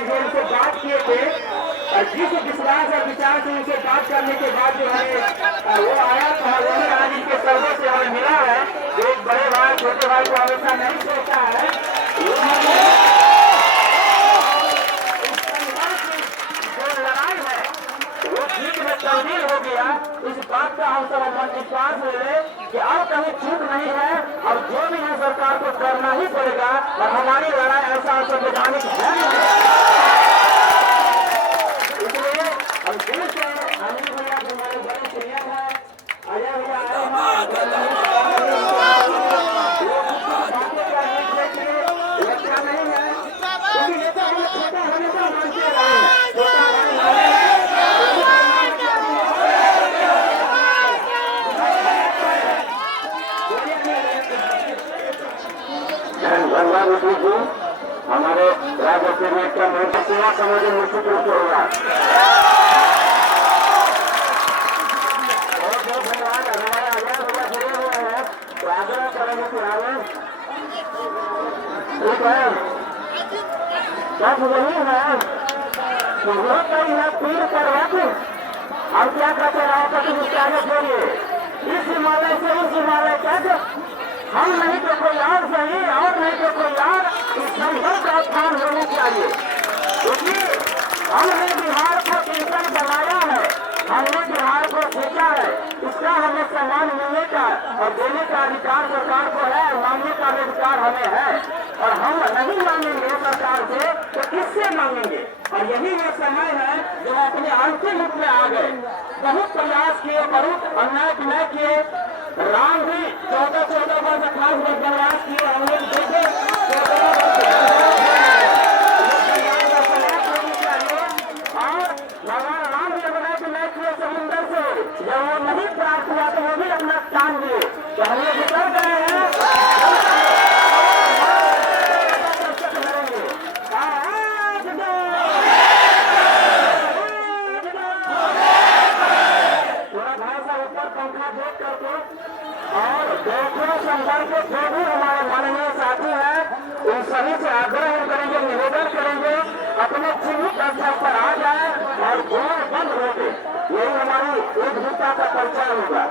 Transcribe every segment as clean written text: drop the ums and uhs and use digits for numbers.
जो उनसे बात किए थे, जिस विश्वास और विचार से उनसे बात करने के बाद जो है वो आया था, वही आज इनके सर्वे से हमें मिला है। जो एक बड़े भाई छोटे भाई को हमेशा नहीं सोचता है, जो लड़ाई है वो जीत में तब्दील हो गया। इस बात का हम सब विश्वास ले कि अब कहीं चूक नहीं है, और जो भी है सरकार को करना ही पड़ेगा, और हमारी लड़ाई ऐसा संवैधानिक है। इसलिए हम दिल से अनिल भैया जो हमारे बड़े सीनियर है, अजय भैया आए हैं, अच्छा नहीं है क्योंकि नेता हम छोटा हमेशा मानते रहे, छोटा हमारे राज्य के नेता में सेवा समाज निश्चित रूप से होगा। बहुत बहुत धन्यवाद। हमारे आजाद होगा जुड़े हुए हैं, तो आग्रह करेंगे कि आगे ठीक है, सब वही है पीर पर रख। हम क्या कहते रहे कि विचारे छोड़िए, इस हिमालय से उस हिमालय तक, हम नहीं तो कोई और सही, और नहीं तो कोई और, इस संघर्ष का स्थान होना चाहिए। क्योंकि हमने बिहार को टेंशन बनाया है, हमने बिहार को सोचा है, इसका हमें सम्मान मिलने का और देने का अधिकार सरकार को है, मांगने का अधिकार हमें है। और हम नहीं मांगेंगे सरकार से तो किससे मांगेंगे? और यही वो समय है जो अपने अंतिम रूप में आ गए। बहुत प्रयास किए, बहुत अन्याय विनय किए, राम भी 14-14 वर्ष 28 वर्ष वनवास किए, हम लोग देखे और भगवान राम भी अन्याय विनय किए समुद्र से। जब वो नहीं प्राप्त हुआ तो वो भी अपना स्थान दिए, तो हम लोग उतर गए हैं। संपर्क जो भी हमारे माननीय साथी हैं, उन सभी से आग्रह करेंगे, निवेदन करेंगे, अपने चिन्हित स्थल पर आ जाए और गोल बंद हो गए। यही हमारी एकजुटता का परिचय होगा।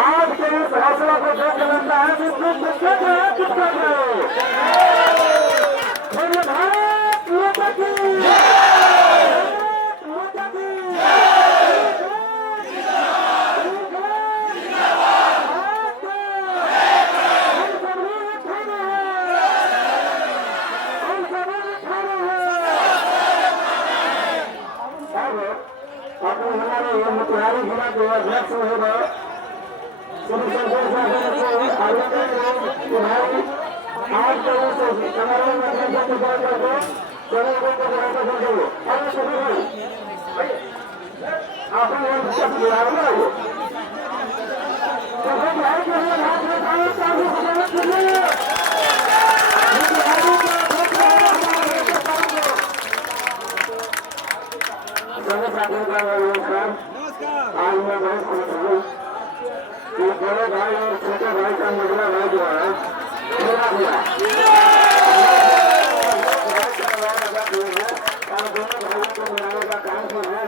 आज के इस फैसला को देख लगता है कि भारत माता की हमारे मोतिहारी जिला के अध्यक्ष होगा आज मैं बहुत खुश हूँ कि बड़े भाई और छोटे भाई का मुद्रा भाई जो है मेरा हुआ और दोनों भाइयों को मिलाने का काम किया है।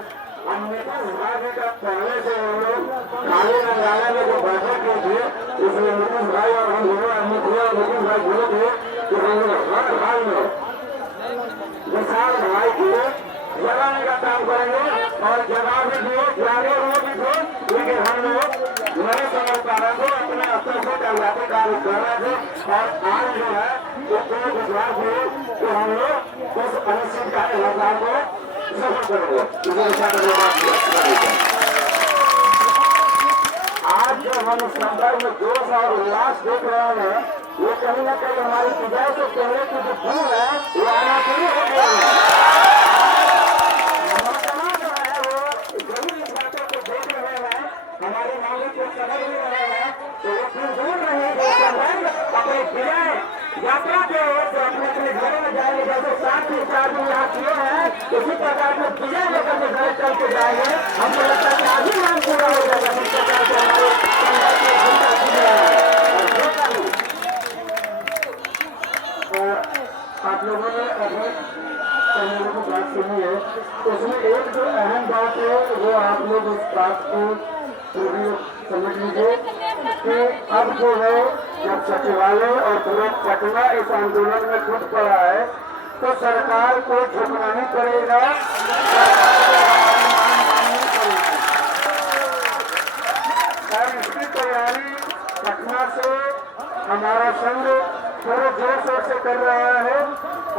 हमने भाई का पहले से हम लोग काले रंगाला में जो बैठे किए थे, इसमें मुकेश भाई और हम दोनों मुखिया और मुकेश भाई बोले थे कि हम लोग हर भाई में विशाल भाई के जगाने का काम करेंगे और जवाब भी दिए, जाने भी थे, लेकिन हम लोग नए समझदारों को अपने स्तर से टंगाते कार्य कर रहे थे। और आज जो है वो विश्वास है कि हम लोग उस अनिश्चितकालीन हड़ताल को सफल करेंगे। आज जो हम इस संदर्भ में जोश और उल्लास देख रहे हैं, ये कहीं न कहीं हमारी विजय से पहले की जो धूम है वो आना शुरू हो गया है। हमारी मांगों को समझ नहीं रहे हैं तो वो फिर दूर रहेंगे। अपने विजय यात्रा के ओर से अपने अपने घरों में जाएंगे, जैसे 7 से 4 दिन यहाँ किए हैं, उसी प्रकार जाएंगे। हमको लगता है कि आज ही नाम पूरा हो जाएगा जिस प्रकार से हमारे आप लोगों ने अभी लोगों की बात सुनी है। उसमें एक जो अहम बात है वो आप लोग उस बात को पूरी समझ लीजिए कि अब जो है जब सचिवालय और पूरा पटना इस आंदोलन में जुट पड़ा है तो सरकार को झुकना ही पड़ेगा, और इसकी तैयारी पटना से हमारा संघ पूरे जोर शोर से कर रहा है।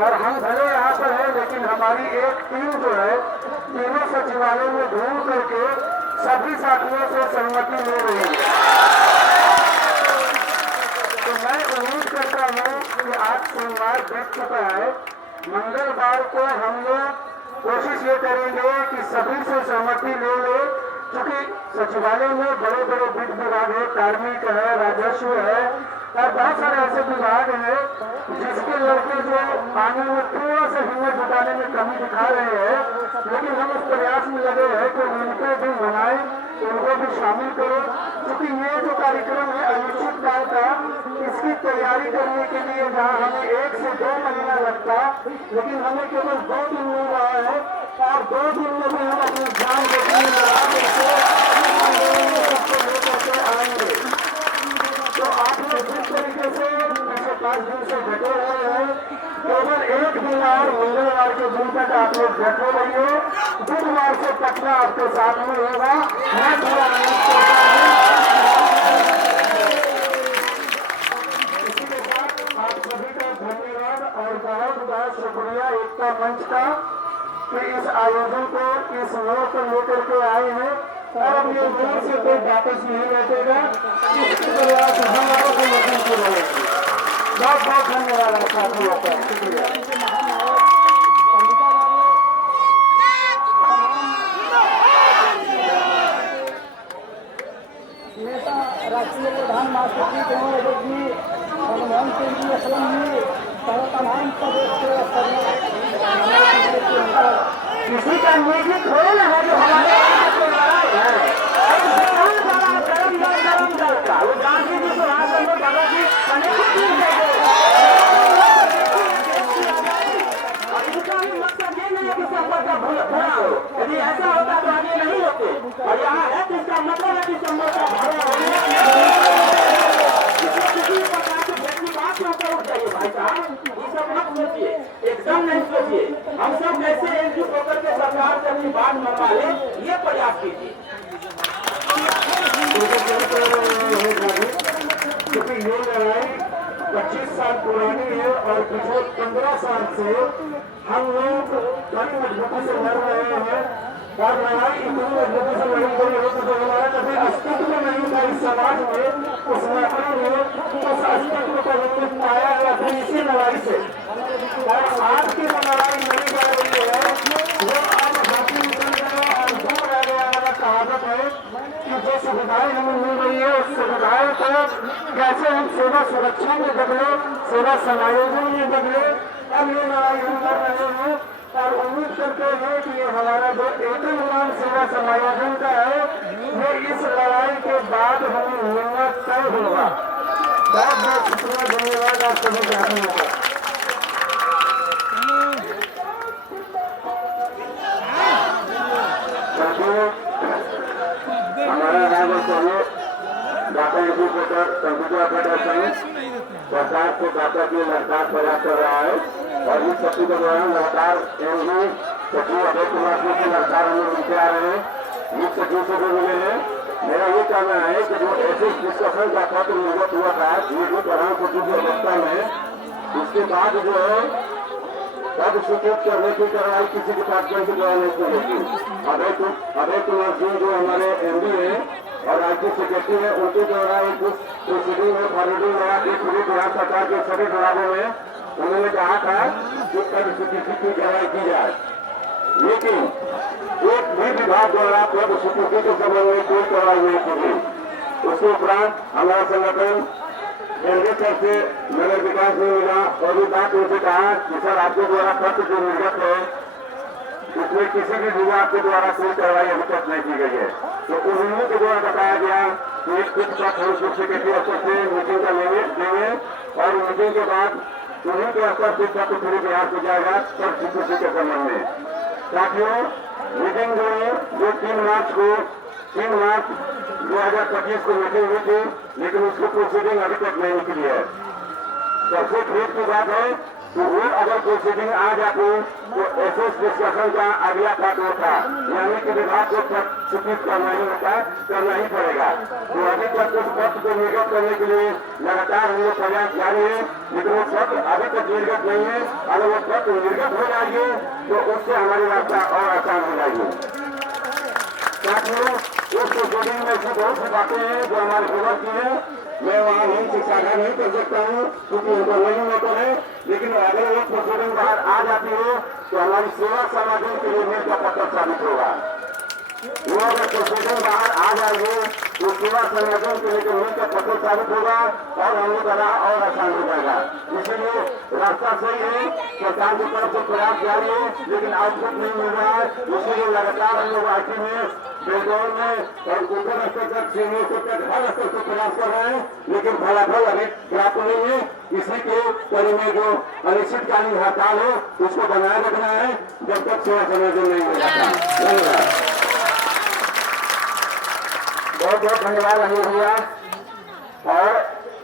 और हम भले यहाँ पर हैं लेकिन हमारी एक टीम जो है तीनों सचिवालय में घूम करके सभी साथियों से सहमति ले रही है। तो मैं उम्मीद करता हूँ कि आज सोमवार बीत चुका है, मंगलवार को हम लोग कोशिश ये करेंगे कि सभी से सहमति ले ले, क्योंकि सचिवालय में बड़े बड़े वित्त विभाग है, कार्मिक है, राजस्व है और बहुत सारे ऐसे विभाग हैं जिसके लड़के जो आने में थोड़ा सा हिम्मत जुटाने में कमी दिखा रहे हैं, लेकिन हम उस प्रयास में लगे हैं कि उनको भी मनाएं, उनको भी शामिल करो, क्योंकि ये जो कार्यक्रम है अनिश्चित काल का, इसकी तैयारी करने के लिए जहाँ हमें 1 से 2 महीना लगता, लेकिन हमें केवल 2 दिन मिल रहा है और 2 दिन में भी हम अपनी जान लेकर आएंगे। तो आप लोग जिस तरीके से पिछले 5 दिन से डटे हुए हैं, केवल 1 दिन और मंगलवार के दिन तक आप लोग डटे रहिए। बुधवार से पटना आपके साथ में होगा। मैं पूरा इसी के साथ आप सभी का धन्यवाद और बहुत बहुत शुक्रिया एकता मंच का कि इस आयोजन को इस मोड़ पर लेकर के आए हैं और अब ये मोड़ से कोई वापस नहीं लौटेगा। इसके प्रयास हमारे को मदद की रहेगी। बहुत बहुत धन्यवाद आप साथियों का, शुक्रिया। नेता राष्ट्रीय प्रधान मास्टर जी मनमोहन सिंह जी असलम जी तमाम प्रदेश के किसी का निजी थोड़ा ना है जो हमारे वो गांधी जी सुभाष चंद्र भगत जी और इनका भी मकसद ये नहीं है कि संपर्क का भरा हो। यदि ऐसा होता तो आगे नहीं होते, और यहाँ है तो इसका मतलब है कि संपर्क का भरा किसी प्रकार की व्यक्ति बात के ऊपर उठ जाइए भाई साहब, ये सब मत सोचिए, एकदम नहीं सोचिए। हम सब कैसे एकजुट होकर के सरकार से अपनी बात मनवा ले, ये प्रयास कीजिए। क्योंकि ये लड़ाई 25 साल पुरानी है और पिछले 15 साल से हम लोग बड़ी मजबूती से लड़ रहे हैं और लड़ाई इतनी मजबूती से लड़ी गई है कि जो हमारा कभी अस्तित्व नहीं था इस समाज में, उस लड़ाई में उस अस्तित्व को हमने पाया है अपनी इसी लड़ाई से। और आज की जो लड़ाई लड़ी जा रही है वो अब हाथी निकल गया और दूर रह गया वाला कहावत है कि जो सुविधाएं हमें मिल रही है उस सुविधाएं को कैसे हम सेवा सुरक्षा में बदले, सेवा समायोजन में बदले, अब ये लड़ाई हम लड़ रहे हैं। और उम्मीद करते हैं कि ये हमारा जो एकल नाम सेवा समायोजन का है वो इस लड़ाई के बाद हमें मिलना तय होगा। बहुत बहुत शुक्रिया, धन्यवाद आप सभी के आने का। हमारा नाम डाटा एजुकेटर कंप्यूटर फेडरेशन सरकार को डाटा की लगातार प्रयास कर रहा है और इस सत्र के दौरान लगातार एमडी सचिव अभय कुमार सिंह की लगातार हम लोग मिलते आ रहे हैं। मुख्य सचिव से भी मिले हैं। मेरा ये कहना है कि जो ऐसे डिस्कशन का पत्र निर्गत हुआ था ये प्रधान सचिव की अवस्था में, उसके बाद जो है पद स्वीकृत करने की कार्रवाई किसी डिपार्टमेंट के द्वारा नहीं की होगी। अभय कुमार सिंह जो हमारे एमडी है और राज्य सेक्रेटरी है, उनके द्वारा एक प्रोसीडिंग में फॉरवर्डिंग लगा के पूरी बिहार सरकार के सभी विभागों में उन्होंने कहा था कि पद स्वीकृति की कार्रवाई की जाए, लेकिन एक भी विभाग द्वारा पद स्वीकृति के संबंध में कोई कार्रवाई नहीं की गई। उसके उपरांत हमारा संगठन रेलवे स्तर से नगर विकास में मिला और भी बात उनसे कहा कि सर आपके द्वारा पत्र जो निर्गत है उसमें किसी भी विभाग के द्वारा कोई कार्रवाई अभी तक नहीं की गई है। तो उन्हीं के द्वारा बताया गया कि एक कुछ का ठोस रूप से किसी स्तर से मीटिंग का देंगे और मीटिंग के बाद उन्हीं के स्तर से तक पूरे बिहार को जाएगा सब सीपीसी के संबंध में। साथियों, मीटिंग जो 3 मार्च 2025 को मीटिंग हुई थी, लेकिन उसकी प्रोसीडिंग अभी तक नहीं निकली है। सबसे खेत की बात है तो वो अगर प्रोसीडिंग आ जाती तो एसएस डिस्कशन का अगला पार्ट होता, यानी कि विभाग को सूचित करना ही होता, करना ही पड़ेगा। तो अभी तक उस पत्र को निर्गत करने के लिए लगातार हम लोग प्रयास जारी है, लेकिन वो पत्र अभी तक निर्गत नहीं है। अगर वो पत्र निर्गत हो जाएगी तो उससे हमारी रास्ता और आसान हो जाएगी। साथियों, इस प्रोसीडिंग में ऐसी बहुत सी बातें हैं जो हमारे फेवर की है। मैं वहाँ नहीं साझा नहीं कर सकता हूँ क्योंकि उनका नहीं होता है, लेकिन अगर वो प्रोसीडिंग बाहर आ जाती है तो हमारी सेवा समाधान के लिए मेल का पत्र साबित होगा। वो अगर प्रोसीडिंग बाहर आ जाएगी तो सेवा संगठन के लिए मेल का पत्र साबित होगा और हम लोग राह और आसान हो जाएगा। इसीलिए रास्ता सही है, सरकार की तरफ से प्रयास जारी है, लेकिन आउटपुट नहीं मिल रहा है। इसीलिए लगातार हम लोग आईटी में, बेलदौर में और ऊपर स्तर तक, सीनियर स्तर तक, हर स्तर से प्रयास कर रहे हैं, लेकिन फलाफल अभी प्राप्त नहीं है। इसी के कड़ी में जो अनिश्चितकालीन हड़ताल है उसको बनाए रखना है जब तक सेवा संयोजन नहीं हो जाता। धन्यवाद, बहुत बहुत धन्यवाद अनिल भैया। और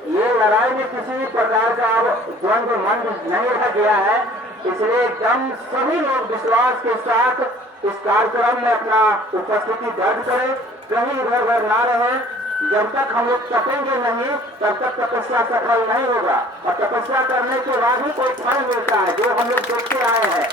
ये लड़ाई में किसी भी प्रकार का द्वंद्व मन नहीं रखा गया है, इसलिए एकदम सभी लोग विश्वास के साथ इस कार्यक्रम में अपना उपस्थिति दर्ज करें, कहीं इधर उधर ना रहे। जब तक हम लोग तपेंगे नहीं तब तक तपस्या सफल नहीं होगा, और तपस्या करने के बाद ही कोई फल मिलता है जो हम लोग देखते आए हैं।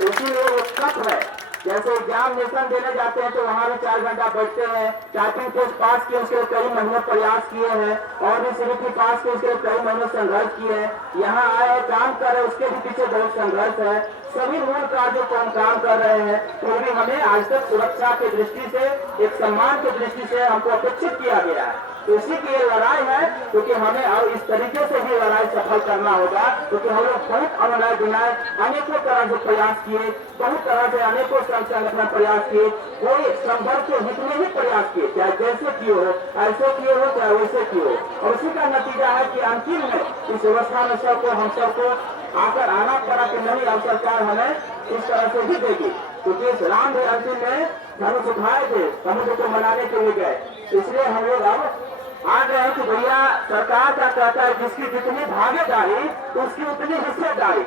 इसीलिए वो तप है। जैसे एग्जामिनेशन देने जाते हैं तो वहाँ भी 4 घंटा बैठते हैं, टाइपिंग टेस्ट पास किए उसके लिए कई महीने प्रयास किए हैं, और भी सीबीटी पास किए उसके लिए कई महीने संघर्ष किए हैं। यहाँ आए काम कर रहे उसके भी पीछे बहुत संघर्ष है। सभी मूल कार्यों को हम काम कर रहे हैं, फिर भी हमें आज तक सुरक्षा की दृष्टि से, एक सम्मान की दृष्टि से हमको अपेक्षित किया गया है। तो इसी की ये लड़ाई है, क्योंकि हमें और इस तरीके से भी लड़ाई सफल करना होगा, क्योंकि हम लोग बहुत अनुनय विनय अनेकों तरह से प्रयास किए, बहुत तरह से अनेकों संगठन प्रयास किए, कोई संघर्ष के हित में ही प्रयास किए, चाहे जैसे किए हो, ऐसे किए हो, चाहे वैसे किए हो। और उसी का नतीजा है कि अंतिम में इस व्यवस्था में सबको, हम सबको आकर आना पड़ा कि नहीं, अब सरकार हमें इस तरह से ही देगी। क्योंकि इस राम भाई अंतिम में धनुष उठाए थे, समुद्र को मनाने के लिए गए, इसलिए हम लोग अब आ गए हैं कि भैया सरकार क्या कहता है, जिसकी जितनी भागीदारी उसकी उतनी हिस्सेदारी।